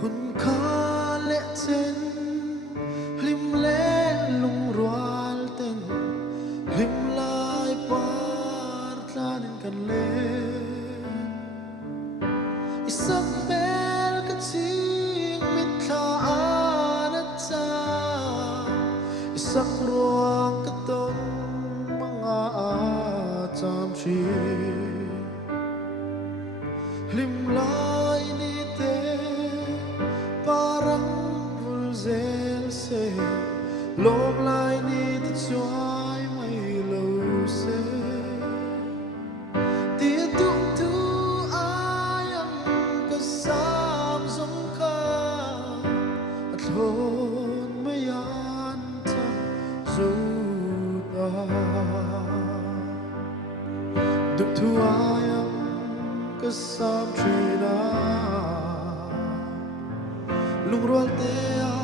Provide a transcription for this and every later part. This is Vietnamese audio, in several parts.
hun kha lệ trên lim lệ lung roal ten lim lai par tlanin kan le isak bel ka ching mit tha anat cha isak ruang ka ton mga cham chi lim lai ni te parang vulzel se lom lai ni te chuai mai lo se tia tung tu ai ang ka sam som ka at hon mayan tam zuda duk tu ai ang ka sam trina lung roal te a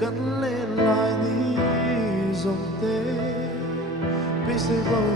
kan lên lại ni dòng te pe se bao